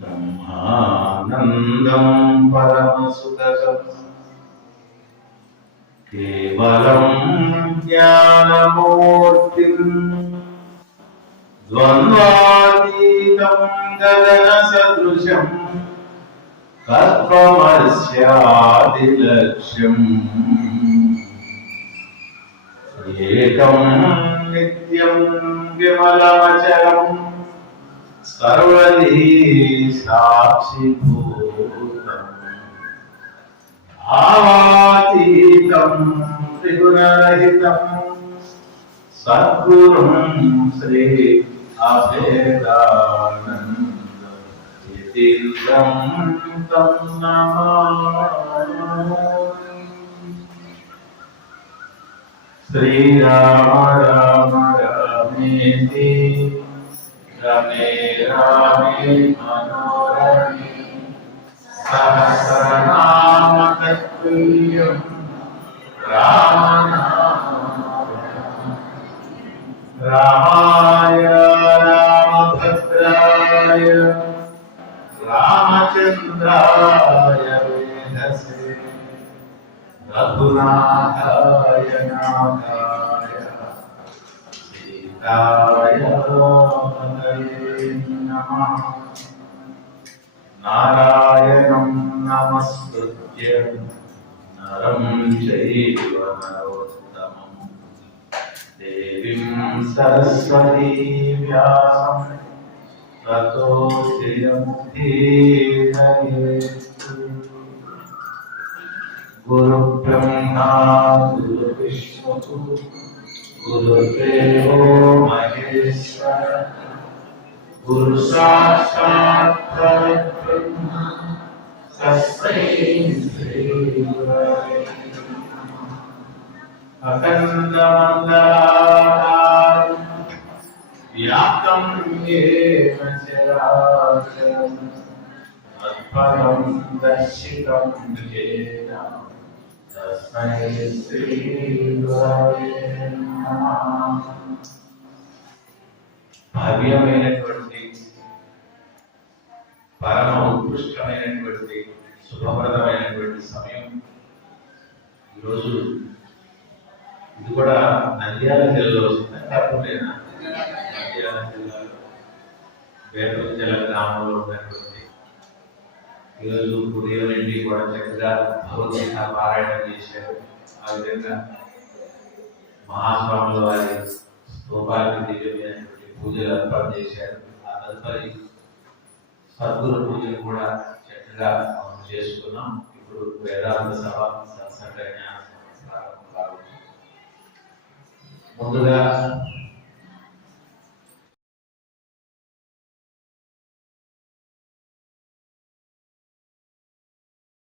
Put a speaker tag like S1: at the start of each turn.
S1: ब्रह्मानन्दं परमसुदश केवलं ज्ञानमूर्तिम् द्वन्द्वातीतं गगनसदृशम् कर्पमर्ष्यादिलक्ष्यम् एकं नित्यं विमलाचलम्। సర్వదీ సాక్షిభూతం భావాతీతం త్రిగుణరహితం. సద్గురుం శ్రీ అభేదానంద తం శ్రీరామ రామ రామేతి. रमे रामे मनोरमे। सहस्रनाम तत्तुल्यं राम रामाय रामभद्राय। रामचन्द्राय वेदसे रघुनाथाय नाथाय। सीताय नारायणं नमस्कृत्य नरं चैव नरोत्तमं। देवीं सरस्वतीव्यासं ततो गुरुब्रह्मा गुरुविष्णुः गुरुदेवो महेश्वर। గురు బ్రహ్మా గురు విష్ణు గురుదేవో మహేశ్వర గురు సాక్షాత్ పరబ్రహ్మ తస్మై శ్రీ గురవే అఖండమండలాకారం వ్యాప్తం ఏన చరాచరం శుభప్రదమైనటువంటి సమయం. ఈరోజు ఇది కూడా నంద్యాల జిల్లాలో వస్తుంది కాకుండా నంద్యాల జిల్లాలో వేపంజల గ్రామంలో ఉన్నటువంటి ఈరోజు ఉదయం నుండి కూడా చక్కగా భగవద్గీత పారాయణం చేశారు. ఆ విధంగా మహాస్వాముల వారి స్థూపానికి దివ్యమైనటువంటి పూజలు ఏర్పాటు చేశారు. ఆ తదుపరి సద్గురు పూజలు కూడా చక్కగా చేసుకున్నాం. ఇప్పుడు వేదాంత సభ సంసంగ ముందుగా